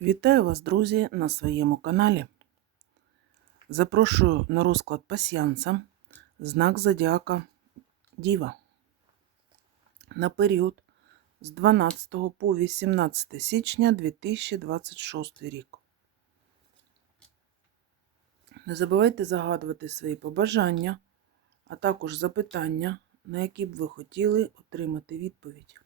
Вітаю вас, друзі, на своєму каналі. Запрошую на розклад пасіянса знак Зодіака Діва на період з 12 по 18 січня 2026 рік. Не забувайте загадувати свої побажання, а також запитання, на які б ви хотіли отримати відповідь.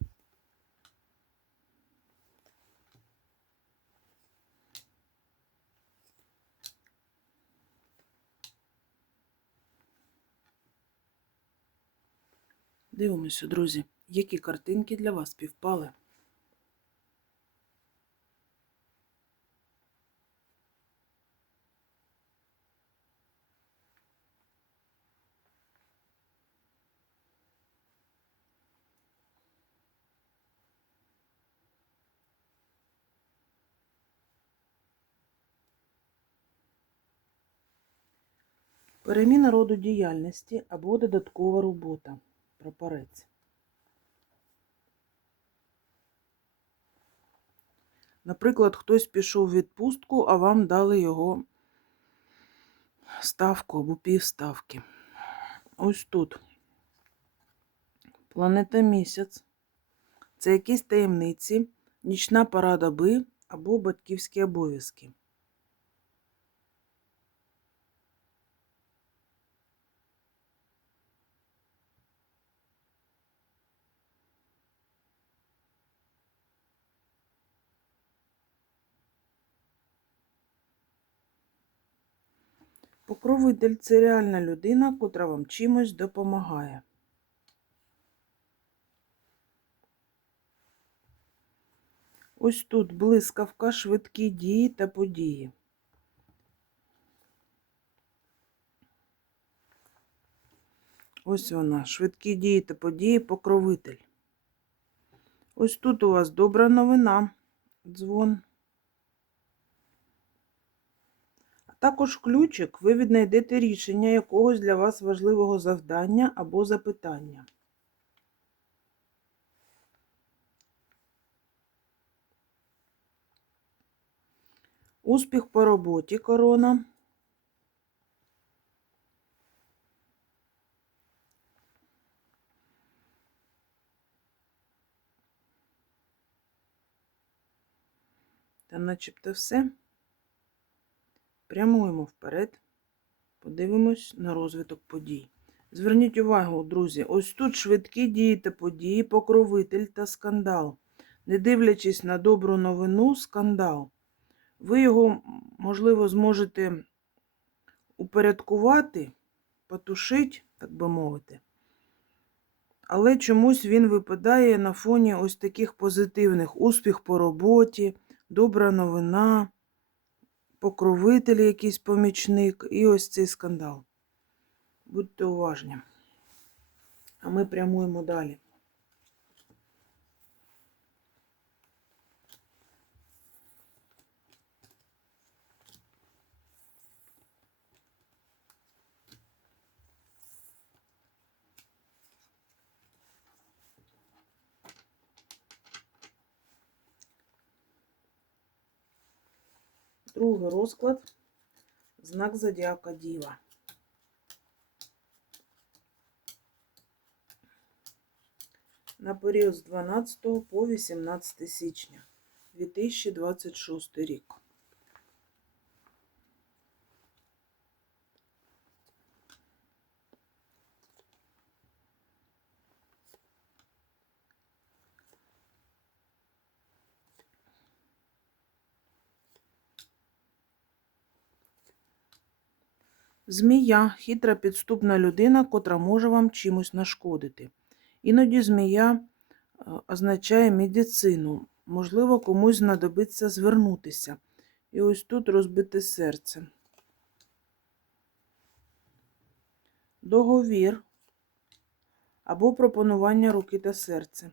Дивимося, друзі, які картинки для вас співпали. Переміна роду діяльності або додаткова робота. Прапорець. Наприклад, хтось пішов в відпустку, а вам дали його ставку або півставки. Ось тут. Планета місяць. Це якісь таємниці, нічна пора доби або батьківські обов'язки. Покровитель це реальна людина, котра вам чимось допомагає. Ось тут блискавка, швидкі дії та події. Ось вона, швидкі дії та події, покровитель. Ось тут у вас добра новина, дзвон. А також ключик, ви віднайдете рішення якогось для вас важливого завдання або запитання. Успіх по роботі корона. Та начебто все. Прямуємо вперед, подивимось на розвиток подій. Зверніть увагу, друзі, ось тут швидкі дії та події, покровитель та скандал. Не дивлячись на добру новину, скандал. Ви його, можливо, зможете упорядкувати, потушити, так би мовити. Але чомусь він випадає на фоні ось таких позитивних успіх по роботі, добра новина покровитель якийсь помічник і ось цей скандал. Будьте уважні. А ми прямуємо далі. Другий розклад. Знак Зодіака Діва. На період з 12 по 18 січня 2026 рік. Змія хитра підступна людина, котра може вам чимось нашкодити. Іноді змія е, означає медицину. Можливо, комусь знадобиться звернутися. І ось тут розбите серце. Договір або пропонування руки та серця.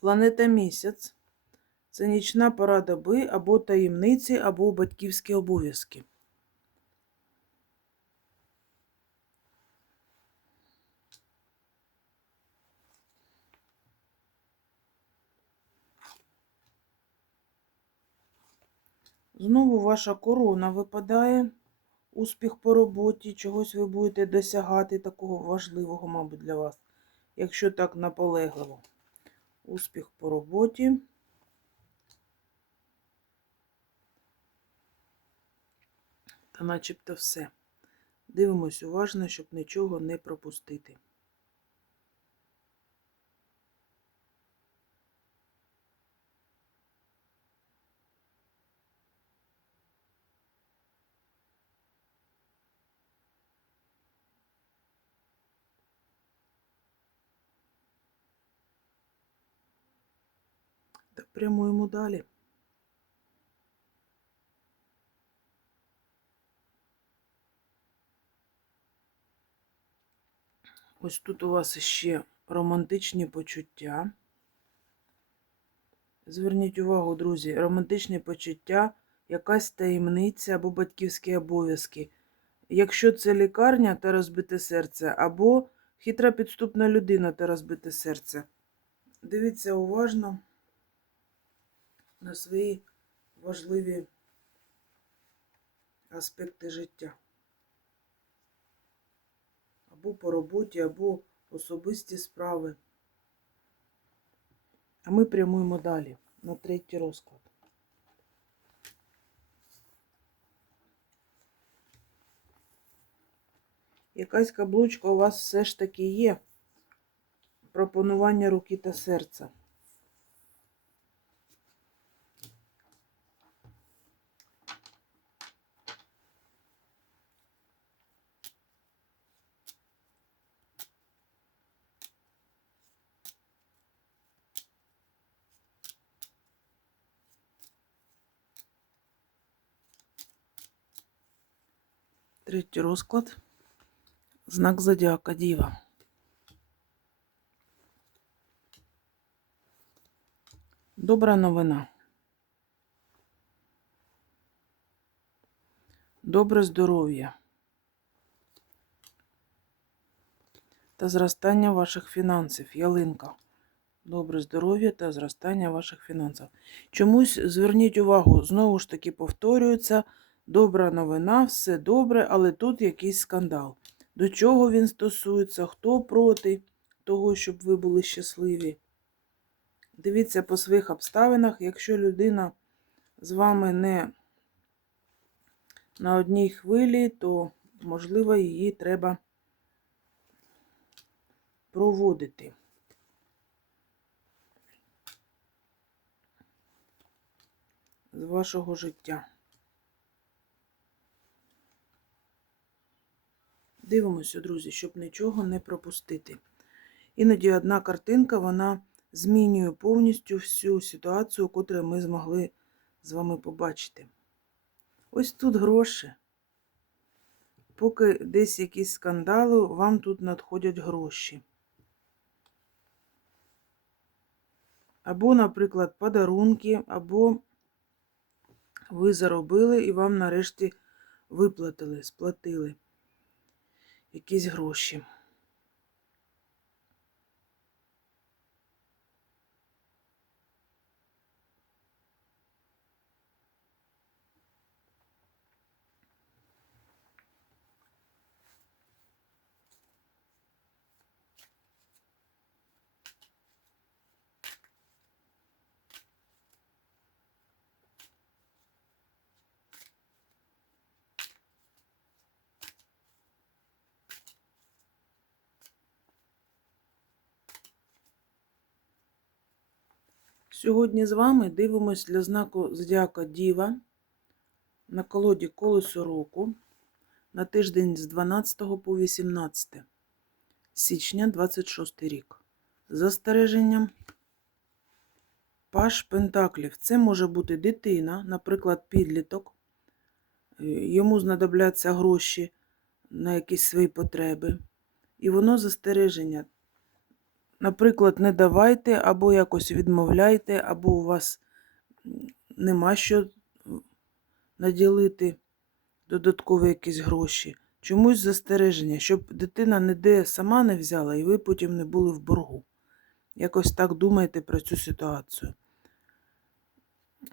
Планета місяць це нічна пора доби або таємниці, або батьківські обов'язки. Знову ваша корона випадає, успіх по роботі, чогось ви будете досягати такого важливого, мабуть, для вас, якщо так наполегливо. Успіх по роботі. Та начебто все. Дивимось уважно, щоб нічого не пропустити. Та прямуємо далі. Ось тут у вас ще романтичні почуття. Зверніть увагу, друзі, романтичні почуття, якась таємниця або батьківські обов'язки. Якщо це лікарня та розбите серце, або хитра підступна людина та розбите серце. Дивіться уважно на свої важливі аспекти життя. Або по роботі, або особисті справи. А ми прямуємо далі на третій розклад. Якась каблучка у вас все ж таки є. Пропонування руки та серця. Третій розклад. Знак зодіака Діва. Добра новина. Добре здоров'я та зростання ваших фінансів. Ялинка. Добре здоров'я та зростання ваших фінансів. Чомусь зверніть увагу, знову ж таки повторюється. Добра новина, все добре, але тут якийсь скандал. До чого він стосується, хто проти того, щоб ви були щасливі. Дивіться по своїх обставинах, якщо людина з вами не на одній хвилі, то, можливо, її треба проводити. З вашого життя. Дивимося, друзі, щоб нічого не пропустити. Іноді одна картинка, вона змінює повністю всю ситуацію, яку ми змогли з вами побачити. Ось тут гроші. Поки десь якісь скандали, вам тут надходять гроші. Або, наприклад, подарунки, або ви заробили і вам нарешті виплатили, сплатили якісь гроші. Сьогодні з вами дивимось для знаку Зодіака Діва на колоді колесо року на тиждень з 12 по 18 січня 26 рік. Застереженням Паш Пентаклів. Це може бути дитина, наприклад, підліток. Е, Йому знадобляться гроші на якісь свої потреби. І воно застереження. Наприклад, не давайте, або якось відмовляйте, або у вас нема що наділити додаткові якісь гроші. Чомусь застереження, щоб дитина ніде сама не взяла, і ви потім не були в боргу. Якось так думайте про цю ситуацію.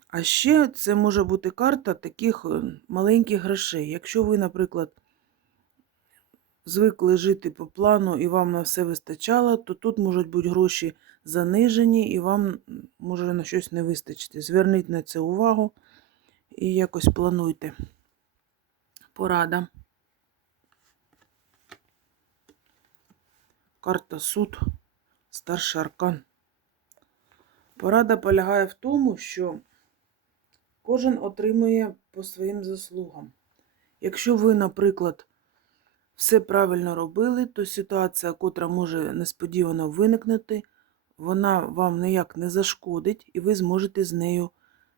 А ще це може бути карта таких е, маленьких грошей. Якщо ви, наприклад, звикли жити по плану і вам на все вистачало, то тут можуть бути гроші занижені і вам може на щось не вистачити. Зверніть на це увагу і якось плануйте. Порада. Карта суд, старший аркан. Порада полягає в тому, що кожен отримує по своїм заслугам. Якщо ви, наприклад, все правильно робили, то ситуація, котра може несподівано виникнути, вона вам ніяк не зашкодить, і ви зможете з нею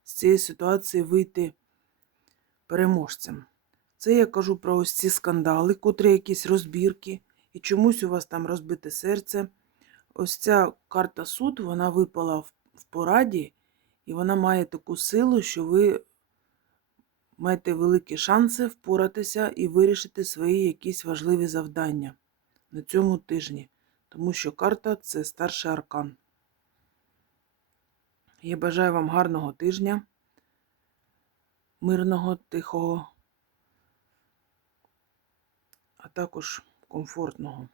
з цієї ситуації вийти переможцем. Це я кажу про ось ці скандали, котрі якісь розбірки, і чомусь у вас там розбите серце. Ось ця карта суд, вона випала в, пораді, і вона має таку силу, що ви маєте великі шанси впоратися і вирішити свої якісь важливі завдання на цьому тижні. Тому що карта це старший аркан. Я бажаю вам гарного тижня, мирного, тихого, а також комфортного.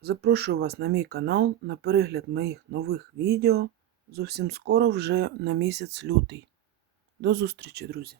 Запрошую вас на мій канал на перегляд моїх нових відео. Зовсім скоро вже на місяць лютий. До зустрічі, друзі!